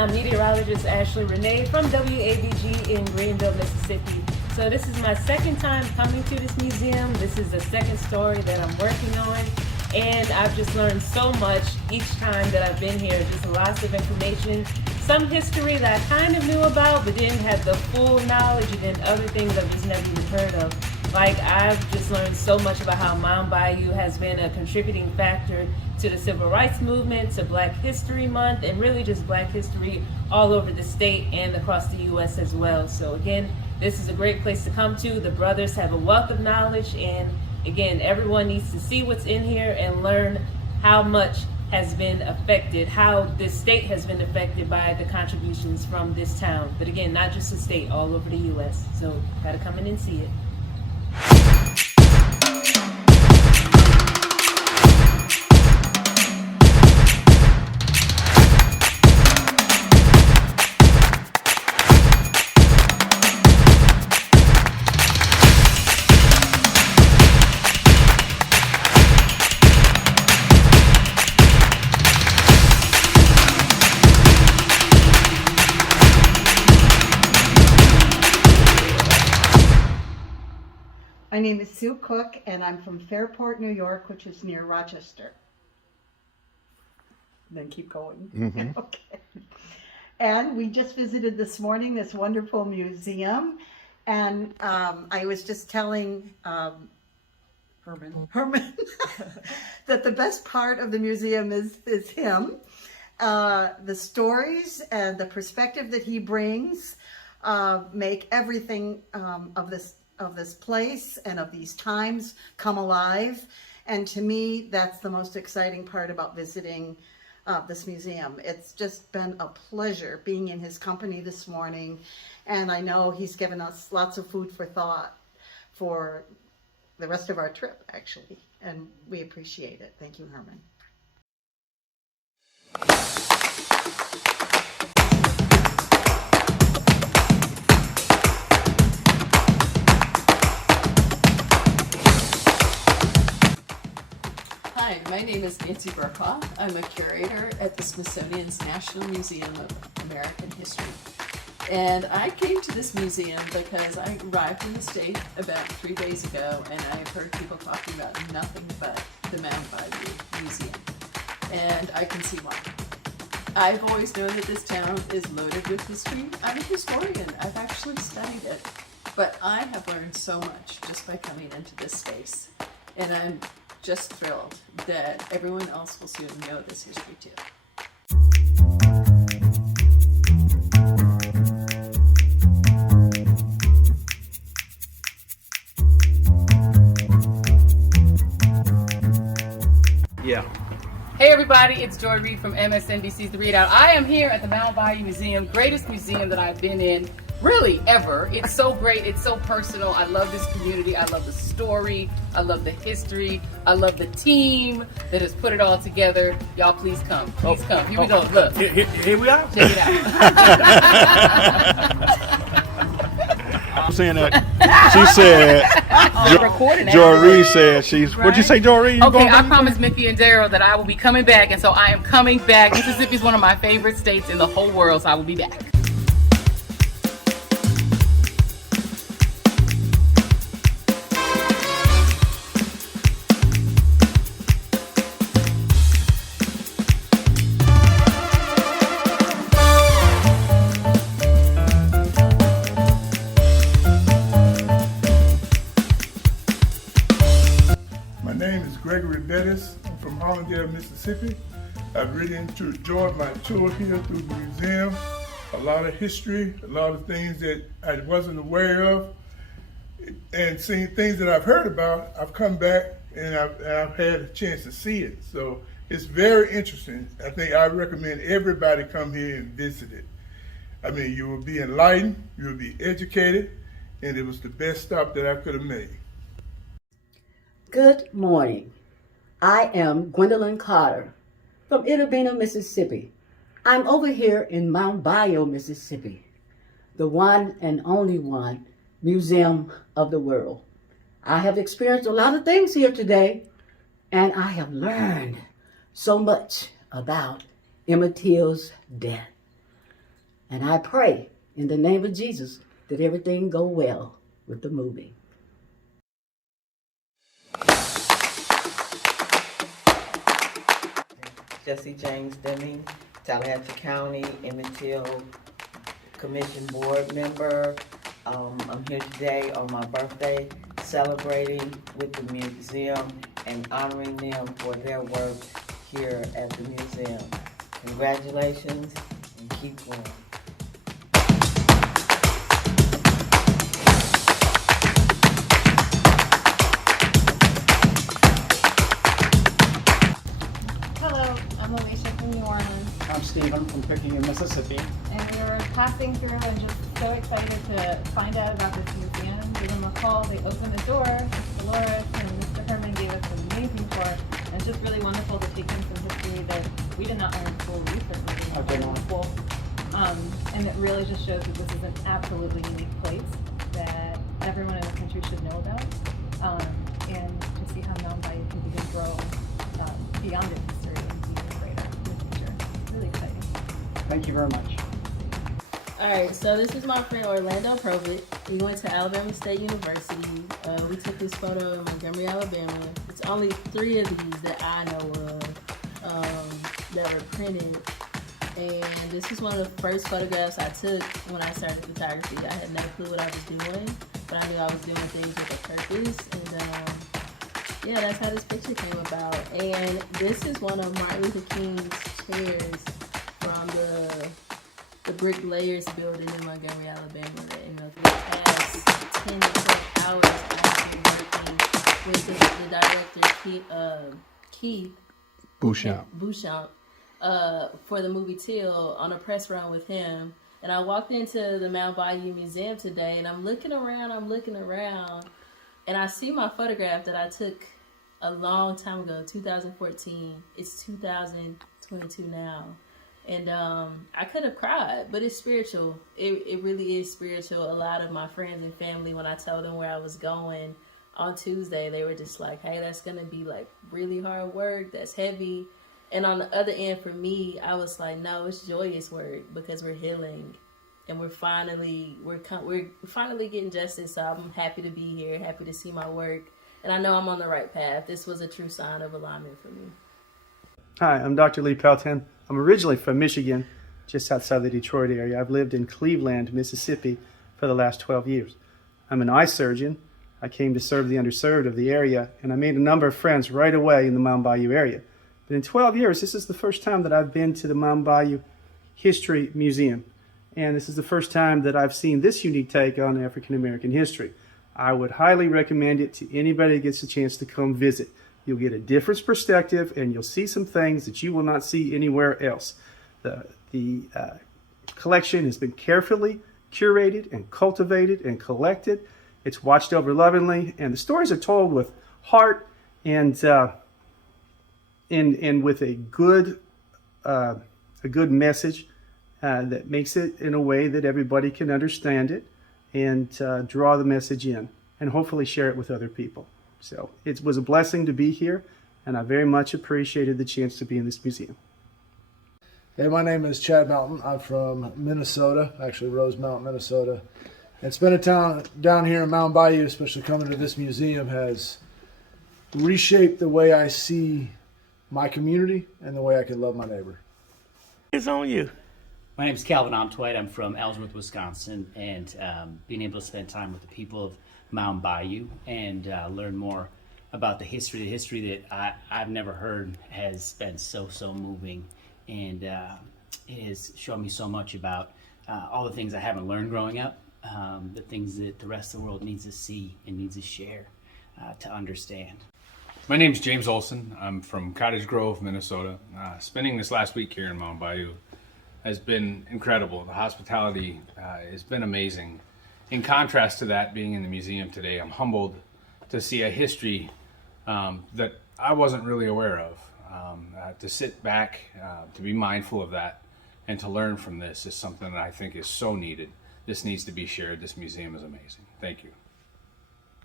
I'm meteorologist Ashley Renee from WABG in Greenville, Mississippi. So this is my second time coming to this museum. This is the second story that I'm working on, and I've just learned so much each time that I've been here. Just lots of information, some history that I kind of knew about but didn't have the full knowledge, and then other things I've just never even heard of. Like, I've just learned so much about how Mound Bayou has been a contributing factor to the Civil Rights Movement, to Black History Month, and really just Black history all over the state and across the U.S. as well. So again, this is a great place to come to. The brothers have a wealth of knowledge, and again, everyone needs to see what's in here and learn how much has been affected, how this state has been affected by the contributions from this town. But again, not just the state, all over the U.S. So gotta come in and see it. My name is Sue Cook, and I'm from Fairport, New York, which is near Rochester. Then keep going. Mm-hmm. Okay. And we just visited this morning this wonderful museum, and I was just telling Herman that the best part of the museum is him. The stories and the perspective that he brings make everything of this place and of these times come alive. And to me, that's the most exciting part about visiting this museum. It's just been a pleasure being in his company this morning. And I know he's given us lots of food for thought for the rest of our trip, actually. And we appreciate it. Thank you, Herman. Hi, my name is Nancy Burkhoff. I'm a curator at the Smithsonian's National Museum of American History. And I came to this museum because I arrived in the state about 3 days ago, and I've heard people talking about nothing but the Mound Bayou Museum. And I can see why. I've always known that this town is loaded with history. I'm a historian. I've actually studied it. But I have learned so much just by coming into this space. And I'm just thrilled that everyone else will soon know this history too. Yeah. Hey everybody, it's Joy Reid from MSNBC's The Readout. I am here at the Mound Bayou Museum, greatest museum that I've been in, really ever. It's so great, it's so personal. I love this community, I love the story, I love the history, I love the team that has put it all together. Y'all please come, please come. Here we go, look. Here we are. Check it out. I'm saying that she said, Joy Reid said she's, Right? what'd you say, Joy Reid? Okay, I promised Mickey and Daryl that I will be coming back, and so I am coming back. Mississippi is one of my favorite states in the whole world, so I will be back. My name is Gregory Bettis. I'm from Hollandale, Mississippi. I've really enjoyed my tour here through the museum. A lot of history, a lot of things that I wasn't aware of, and seeing things that I've heard about. I've come back and I've had a chance to see it. So it's very interesting. I think I recommend everybody come here and visit it. I mean, you will be enlightened, you will be educated, and it was the best stop that I could have made. Good morning. I am Gwendolyn Carter from Itta Bena, Mississippi. I'm over here in Mound Bayou, Mississippi, the one and only one museum of the world. I have experienced a lot of things here today, and I have learned so much about Emmett Till's death. And I pray in the name of Jesus that everything go well with the movie. Jesse James Deming, Tallahatchie County Emmett Till Commission Board member. I'm here today on my birthday celebrating with the museum and honoring them for their work here at the museum. Congratulations and keep going. Hello, I'm Alicia from New Orleans, I'm Stephen from Picayune, Mississippi. and we were passing through and just so excited to find out about this museum. Give them a call, they opened the door, Mr. Dolores and Mr. Herman gave us an amazing tour, and it's just really wonderful to take in some history that we did not learn in school, we certainly I did not. in school. And it really just shows that this is an absolutely unique place that everyone in the country should know about, and to see how Mound Bayou can begin to grow beyond its history and be even greater in the future. It's really exciting. Thank you very much. Alright, so this is my friend Orlando Provitt. We went to Alabama State University. We took this photo in Montgomery, Alabama. It's only 3 of these that I know of that were printed. And this is one of the first photographs I took when I started photography. I had no clue what I was doing, but I knew I was doing things with a purpose. And yeah, that's how this picture came about. And this is one of Martin Luther King's chairs from the Brick Layers building in Montgomery, Alabama. And for the past 10 to 12 hours, I've been working with the director, Keith Bouchamp, for the movie Till on a press run with him. And I walked into the Mound Bayou Museum today, and I'm looking around, and I see my photograph that I took a long time ago, 2014. It's 2022 now. And I could have cried, but it's spiritual. It really is spiritual. A lot of my friends and family, when I told them where I was going on Tuesday, they were just like, hey, that's going to be like really hard work. That's heavy. And on the other end, for me, I was like, no, it's joyous work because we're healing. And we're finally getting justice. So I'm happy to be here, happy to see my work. And I know I'm on the right path. This was a true sign of alignment for me. Hi, I'm Dr. Lee Pelton. I'm originally from Michigan, just outside the Detroit area. I've lived in Cleveland, Mississippi for the last 12 years. I'm an eye surgeon. I came to serve the underserved of the area, and I made a number of friends right away in the Mound Bayou area. But in 12 years, this is the first time that I've been to the Mound Bayou History Museum. And this is the first time that I've seen this unique take on African American history. I would highly recommend it to anybody that gets a chance to come visit. You'll get a different perspective, and you'll see some things that you will not see anywhere else. The collection has been carefully curated and cultivated and collected. It's watched over lovingly, and the stories are told with heart and with a good message that makes it in a way that everybody can understand it and draw the message in, and hopefully share it with other people. So it was a blessing to be here, and I very much appreciated the chance to be in this museum. Hey, my name is Chad Mountain. I'm from Minnesota, actually Rosemount, Minnesota. And spending time down here in Mound Bayou, especially coming to this museum, has reshaped the way I see my community and the way I can love my neighbor. It's on you. My name is Calvin Omtwait. I'm from Ellsworth, Wisconsin, and being able to spend time with the people of Mound Bayou and learn more about the history that I've never heard has been so moving, and it has shown me so much about all the things I haven't learned growing up, the things that the rest of the world needs to see and needs to share to understand. My name is James Olson. I'm from Cottage Grove, Minnesota. Spending this last week here in Mound Bayou has been incredible. The hospitality has been amazing. In contrast to that, being in the museum today, I'm humbled to see a history that I wasn't really aware of. To sit back, to be mindful of that, and to learn from this is something that I think is so needed. This needs to be shared. This museum is amazing. Thank you.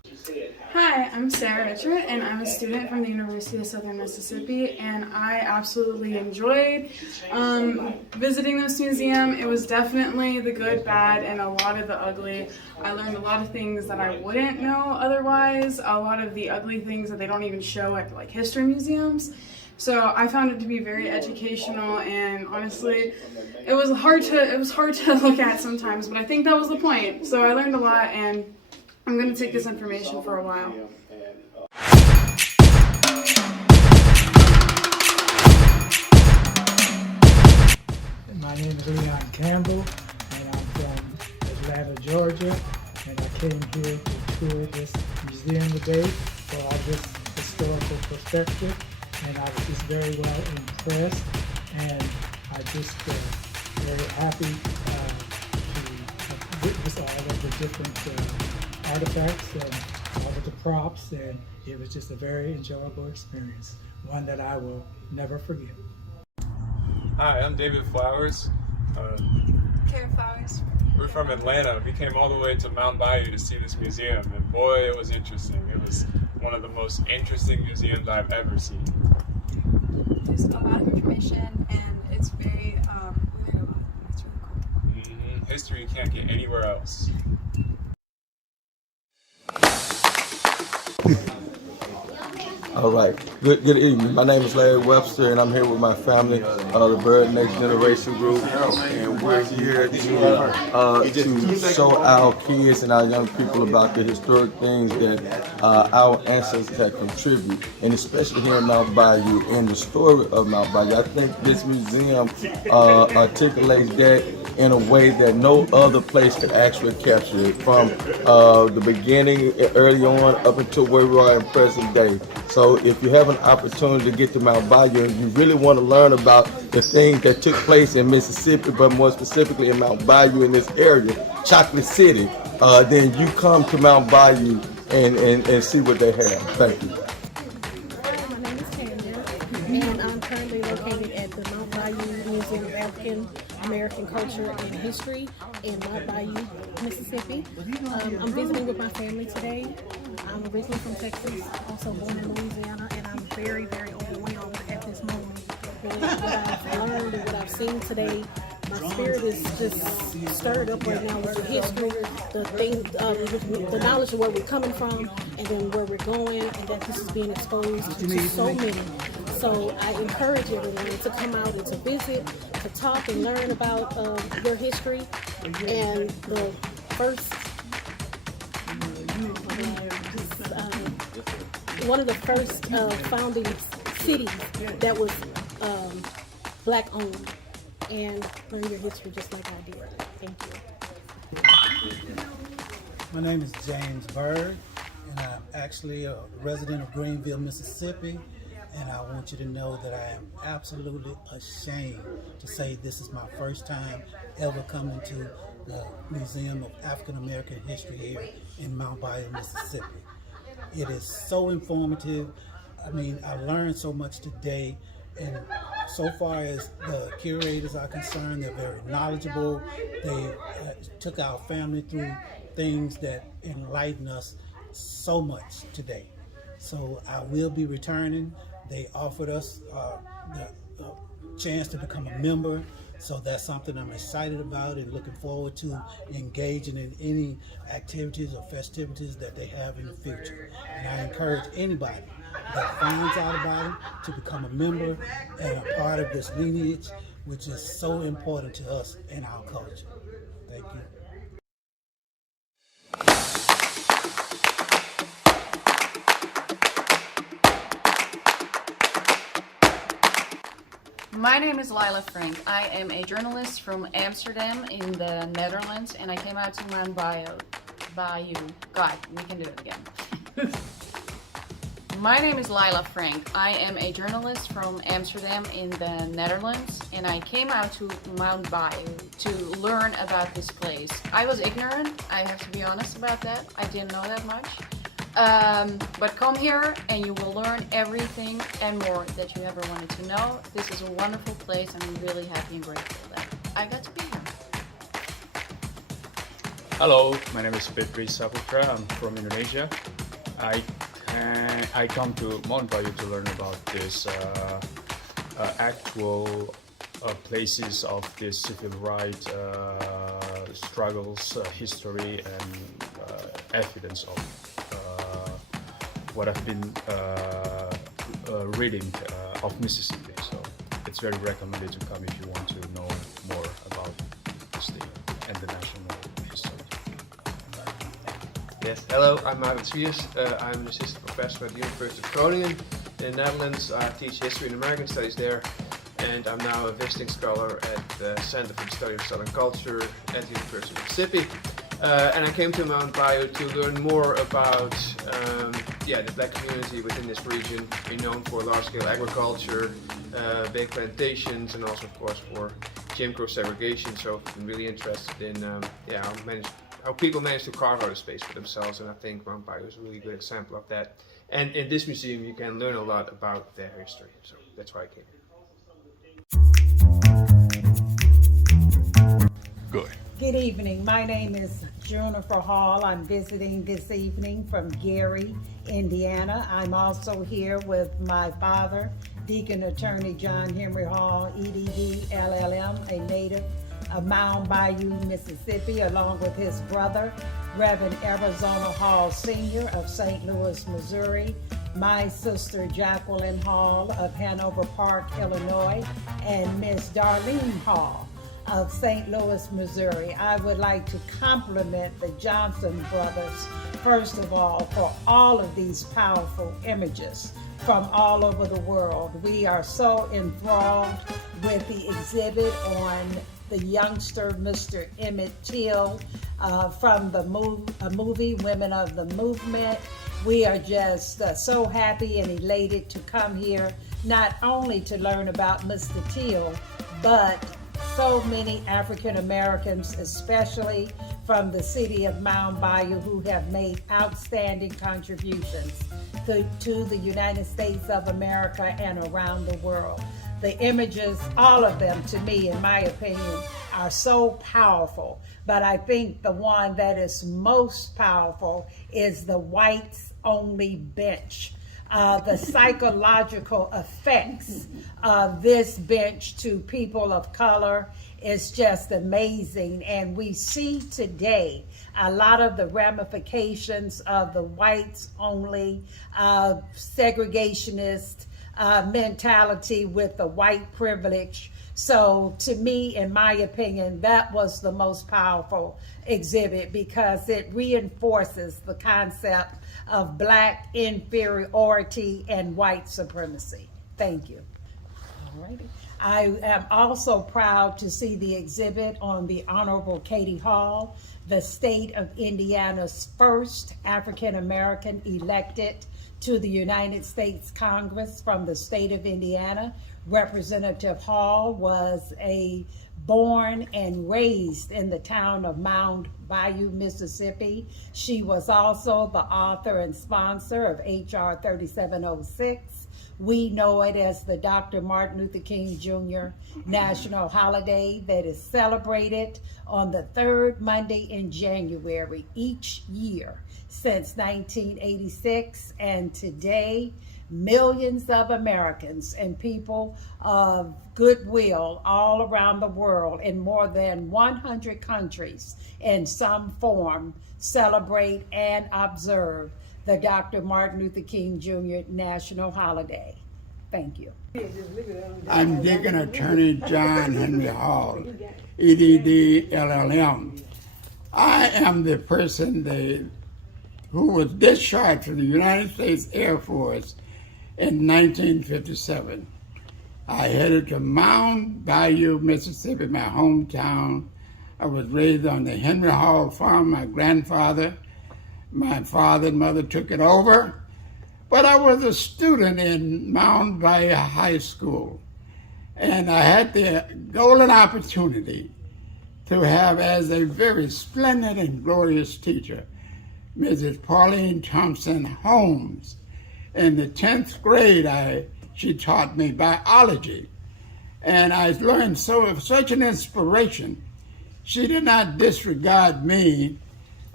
Hi, I'm Sarah Richard, and I'm a student from the University of Southern Mississippi, and I absolutely enjoyed visiting this museum. It was definitely the good, bad, and a lot of the ugly. I learned a lot of things that I wouldn't know otherwise, a lot of the ugly things that they don't even show at like history museums. So I found it to be very educational, and honestly, it was hard to look at sometimes, but I think that was the point. So I learned a lot, and I'm going to take this information for a while. My name is Leon Campbell, and I'm from Atlanta, Georgia, and I came here to tour this museum today for all this historical perspective, and I was just very well impressed, and I just very happy to witness all of the different artifacts and all of the props, and it was just a very enjoyable experience, one that I will never forget. Hi, I'm David Flowers. Kara Flowers. We're from Atlanta. We came all the way to Mound Bayou to see this museum, and boy, it was interesting. It was one of the most interesting museums I've ever seen. There's a lot of information, and it's very, we learned a lot. It's really cool. History you can't get anywhere else. All right. Good evening. My name is Larry Webster, and I'm here with my family, the Bird Next Generation Group, and we're here to show our kids and our young people about the historic things that our ancestors have contributed, and especially here in Mound Bayou and the story of Mound Bayou. I think this museum articulates that in a way that no other place could actually capture it, from the beginning, early on, up until where we are in present day. So if you have an opportunity to get to Mound Bayou and you really want to learn about the things that took place in Mississippi, but more specifically in Mound Bayou in this area, Chocolate City, then you come to Mound Bayou and see what they have. Thank you. My name is Tanya, and I'm currently located at the Mound Bayou Museum of African American Culture and History in Mound Bayou, Mississippi. I'm visiting with my family today. I'm originally from Texas, also born in Louisiana, and I'm very, very overwhelmed at this moment with what I've learned and what I've seen today. My spirit is just stirred up right now with the history, the things, the knowledge of where we're coming from, and then where we're going, and that this is being exposed to so many. So I encourage everyone to come out and to visit, to talk and learn about their history. And the first, one of the first founding cities that was Black owned, and learn your history just like I did. Thank you. My name is James Bird, and I'm actually a resident of Greenville, Mississippi. And I want you to know that I am absolutely ashamed to say this is my first time ever coming to the Museum of African American History here in Mound Bayou, Mississippi. It is so informative. I mean, I learned so much today, and so far as the curators are concerned, they're very knowledgeable. They took our family through things that enlighten us so much today. So I will be returning. They offered us the chance to become a member, so that's something I'm excited about and looking forward to engaging in any activities or festivities that they have in the future. And I encourage anybody that finds out about it to become a member and a part of this lineage, which is so important to us in our culture. Thank you. My name is Lila Frank. I am a journalist from Amsterdam in the Netherlands, and I came out to Mound Bayou. God, we can do it again. My name is Lila Frank. I am a journalist from Amsterdam in the Netherlands, and I came out to Mound Bayou to learn about this place. I was ignorant, I have to be honest about that. I didn't know that much. But come here and you will learn everything and more that you ever wanted to know. This is a wonderful place, and I'm really happy and grateful that I got to be here. Hello, my name is Fitri Saputra. I'm from Indonesia. I come to Mound Bayou to learn about this actual places of this civil rights struggles, history, and evidence of what I've been reading of Mississippi. So it's very recommended to come if you want to know more about the state and the national history. Yes, hello, I'm Maarten Swiers. I'm an assistant professor at the University of Groningen in the Netherlands. I teach history and American studies there, and I'm now a visiting scholar at the Center for the Study of Southern Culture at the University of Mississippi. And I came to Mound Bayou to learn more about the black community within this region. We're known for large-scale agriculture, big plantations, and also, of course, for Jim Crow segregation. So I'm really interested in how people manage to carve out a space for themselves, and I think Mound Bayou is a really good example of that. And in this museum, you can learn a lot about their history. So that's why I came here. Good. Good evening. My name is Jennifer Hall. I'm visiting this evening from Gary, Indiana. I'm also here with my father, Deacon Attorney John Henry Hall, EDD, LLM, a native of Mound Bayou, Mississippi, along with his brother, Reverend Arizona Hall Sr. of St. Louis, Missouri, my sister Jacqueline Hall of Hanover Park, Illinois, and Miss Darlene Hall of St. Louis, Missouri. I would like to compliment the Johnson brothers, first of all, for all of these powerful images from all over the world. We are so enthralled with the exhibit on the youngster, Mr. Emmett Till, from the movie Women of the Movement. We are just so happy and elated to come here, not only to learn about Mr. Till, but so many African Americans, especially from the city of Mound Bayou, who have made outstanding contributions to the United States of America and around the world. The images, all of them, to me, in my opinion, are so powerful. But I think the one that is most powerful is the whites only bench. The psychological effects of this bench to people of color is just amazing. And we see today a lot of the ramifications of the whites only segregationist mentality with the white privilege. So to me, in my opinion, that was the most powerful exhibit because it reinforces the concept of black inferiority and white supremacy. Thank you. All righty. I am also proud to see the exhibit on the Honorable Katie Hall, the state of Indiana's first African American elected to the United States Congress from the state of Indiana. Representative Hall was born and raised in the town of Mound Bayou, Mississippi. She was also the author and sponsor of H.R. 3706. We know it as the Dr. Martin Luther King Jr. National Holiday that is celebrated on the third Monday in January each year since 1986, and today millions of Americans and people of goodwill all around the world in more than 100 countries in some form celebrate and observe the Dr. Martin Luther King Jr. National Holiday. Thank you. I'm Deacon Attorney John Henry Hall, EDD LLM. I am the person who was discharged from the United States Air Force in 1957. I headed to Mound Bayou, Mississippi, my hometown. I was raised on the Henry Hall farm. My grandfather, my father and mother took it over. But I was a student in Mound Bayou High School. And I had the golden opportunity to have as a very splendid and glorious teacher, Mrs. Pauline Thompson Holmes. In the 10th grade, she taught me biology. And I learned such an inspiration. She did not disregard me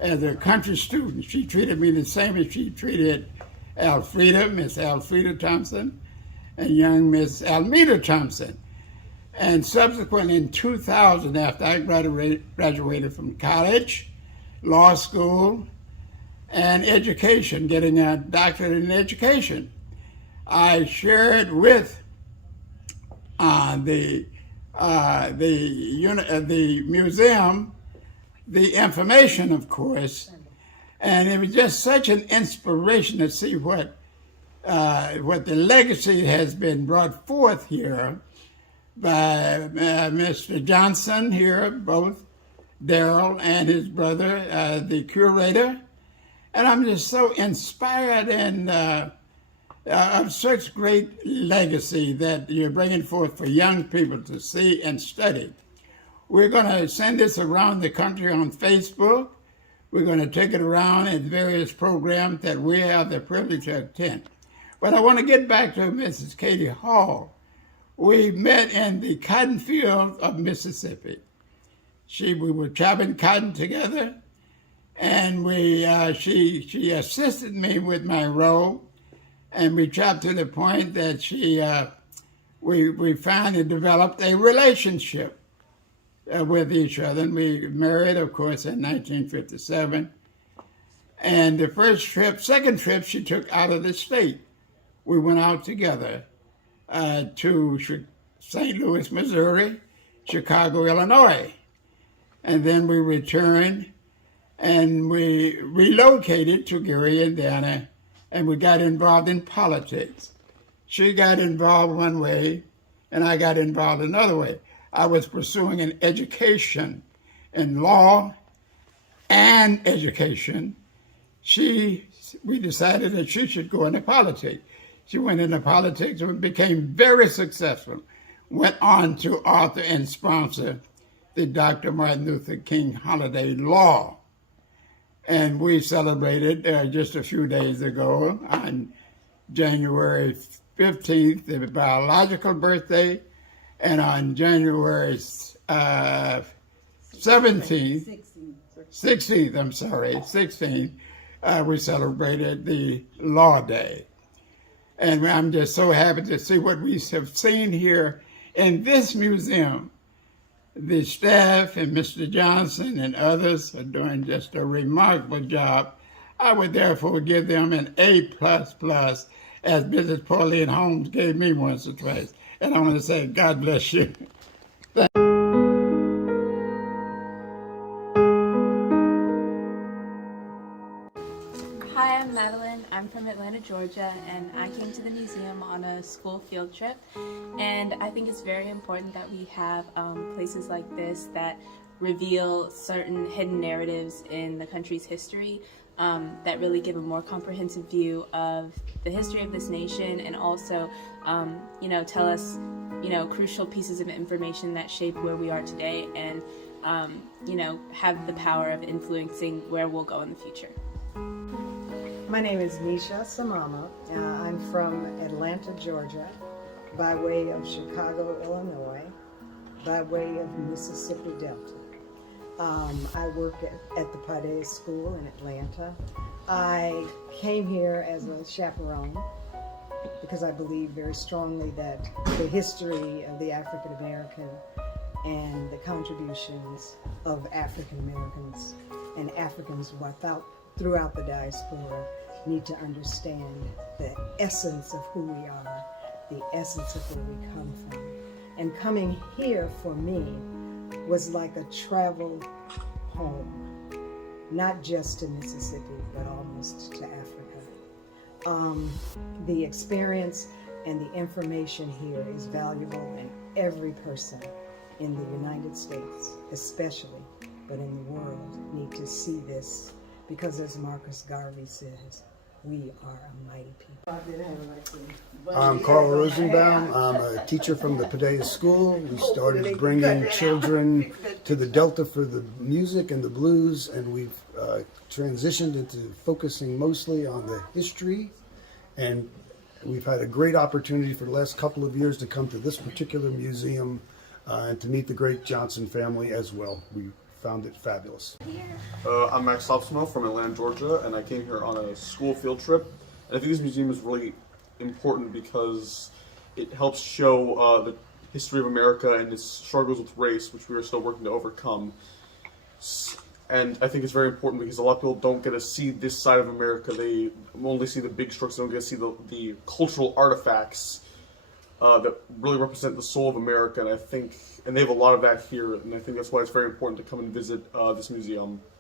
as a country student. She treated me the same as she treated Miss Alfreda Thompson, and young Miss Almeda Thompson. And subsequently in 2000, after I graduated from college, law school, and education, getting a doctorate in education, I shared with the museum the information, of course, and it was just such an inspiration to see what the legacy has been brought forth here by Mr. Johnson here, both Daryl and his brother, the curator. And I'm just so inspired and of such great legacy that you're bringing forth for young people to see and study. We're going to send this around the country on Facebook. We're going to take it around in various programs that we have the privilege to attend. But I want to get back to Mrs. Katie Hall. We met in the cotton field of Mississippi. We were chopping cotton together, and she assisted me with my row, and we chopped to the point that we finally developed a relationship with each other, and we married, of course, in 1957. And the second trip she took out of the state, we went out together to St. Louis, Missouri, Chicago, Illinois. And then we returned and we relocated to Gary, Indiana, and we got involved in politics. She got involved one way and I got involved another way. I was pursuing an education in law and education. We decided that she should go into politics. She went into politics and became very successful. Went on to author and sponsor the Dr. Martin Luther King Holiday Law. And we celebrated just a few days ago on January 15th, the biological birthday, and on January 16th, we celebrated the Law Day. And I'm just so happy to see what we have seen here in this museum. The staff and Mr. Johnson and others are doing just a remarkable job. I would therefore give them an A++, as Mrs. Pauline Holmes gave me once or twice. And I want to say, God bless you. Hi, I'm Madeline. I'm from Atlanta, Georgia, and I came to the museum on a school field trip. And I think it's very important that we have places like this that reveal certain hidden narratives in the country's history that really give a more comprehensive view of the history of this nation, and also, tell us, crucial pieces of information that shape where we are today, and, have the power of influencing where we'll go in the future. My name is Nisha Samama. I'm from Atlanta, Georgia, by way of Chicago, Illinois, by way of Mississippi Delta. I work at the Paideia School in Atlanta. I came here as a chaperone because I believe very strongly that the history of the African American and the contributions of African Americans and Africans throughout the diaspora need to understand the essence of who we are, the essence of where we come from. And coming here for me was like a travel home, not just to Mississippi, but almost to Africa. The experience and the information here is valuable, and every person in the United States, especially, but in the world, need to see this, because as Marcus Garvey says, we are a mighty people. I'm Carl Rosenbaum. I'm a teacher from the Paideia School. We started bringing children to the Delta for the music and the blues, and we've transitioned into focusing mostly on the history. And we've had a great opportunity for the last couple of years to come to this particular museum and to meet the great Johnson family as well. We found it fabulous. I'm Max Lopsmo from Atlanta, Georgia, and I came here on a school field trip. And I think this museum is really important because it helps show the history of America and its struggles with race, which we are still working to overcome. And I think it's very important because a lot of people don't get to see this side of America. They only see the big strokes. They don't get to see the cultural artifacts that really represent the soul of America. And they have a lot of that here. And I think that's why it's very important to come and visit this museum.